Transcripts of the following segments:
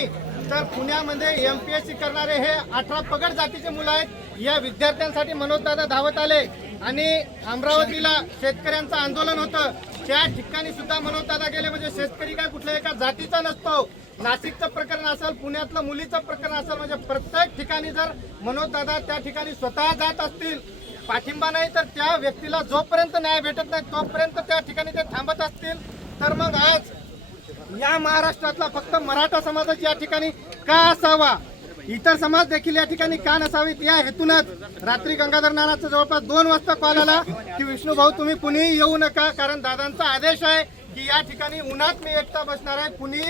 नाही तर पुण्यामध्ये MPSC करणारे हे 18 पगड जातीचे मुलं आहेत। या विद्यार्थ्यांसाठी मनोजदादा धावत आले आणि अमरावतीला शेतकऱ्यांचं आंदोलन होतं, त्या ठिकाणी सुद्धा मनोजदादा गेले। म्हणजे शेतकरी काय कुठल्या एका जातीचा नसतो। नाशिकचं प्रकरण असेल, पुण्यातलं मुलीचं प्रकरण असेल, म्हणजे प्रत्येक ठिकाणी जर मनोजदादा त्या ठिकाणी स्वतः जात असतील, पाठिंबा नाही तर त्या व्यक्तीला जोपर्यंत न्याय भेटत नाही तोपर्यंत त्या ठिकाणी ते थांबत असतील, तर मग आज या महाराष्ट्रातला फक्त मराठा समाजाची या ठिकाणी का असावा, इतर समाज देखील या ठिकाणी का नसावीत, या हेतूनच रात्री गंगाधर नानाचा जवळपास 2 वाजता कॉल आला की विष्णू भाऊ तुम्ही कुणीही येऊ नका, कारण दादांचा आदेश आहे की या ठिकाणी उन्हात मी एकटा बसणार आहे, कुणी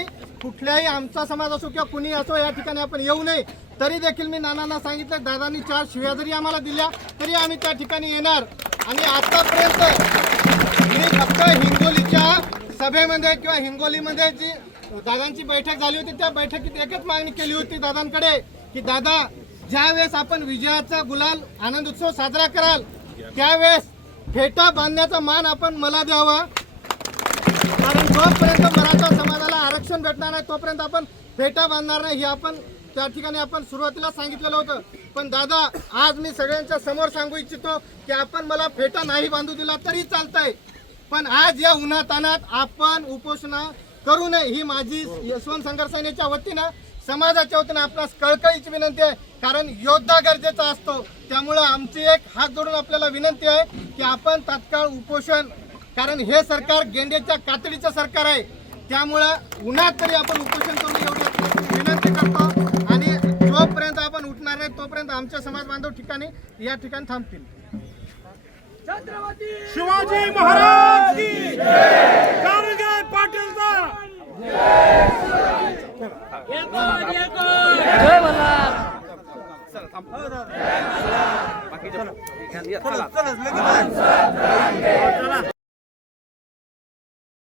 कुठल्याही आमचा समाज असो किंवा कुणी असो या ठिकाणी आपण येऊ नये। तरी देखील मी नानांना सांगितलं, दादांनी 4 शिव्या जरी आम्हाला दिल्या तरी आम्ही त्या ठिकाणी येणार। आणि आतापर्यंत मी फक्त हिंगोलीच्या सभेमध्ये किंवा हिंगोलीमध्ये जी दादांची बैठक झाली होती त्या बैठकीत एकच मागणी केली होती दादांकडे की दादा ज्यावेळेस आपण विजयाचा गुलाल आनंद उत्सव साजरा कराल त्यावेळेस फेटा बांधण्याचा मान आपण मला द्यावा, कारण जोपर्यंत मराठा समाजाला आरक्षण भेटणार नाही तोपर्यंत आपण फेटा बांधणार नाही, हे आपण त्या ठिकाणी आपण सुरुवातीला सांगितलेलं होतं। पण दादा आज मी सगळ्यांच्या समोर सांगू इच्छितो की आपण मला फेटा नाही बांधू दिला तरी चालतंय, पण आज या उन्हातानात आपण उपोषण करू नये ही माझी यशवंत संघर्ष सेनेच्या वतीनं समाजाच्या वतीनं आपणास कळकळीची विनंती आहे, कारण योद्धा गरजेचा असतो। त्यामुळे आमची एक हात जोडून आपल्याला विनंती आहे की आपण तात्काळ उपोषण, कारण हे सरकार गेंड्याच्या कातडीचं सरकार आहे, त्यामुळं उन्हात तरी आपण उपोषण करून एवढी विनंती करतो। आणि जोपर्यंत आपण उठणार नाही तोपर्यंत आमच्या समाज बांधव ठिकाणी या ठिकाणी थांबतील। छत्रपती शिवाजी महाराज की जय, गाडगे पाटीलचा जय भला। चला थांब, बाकी चला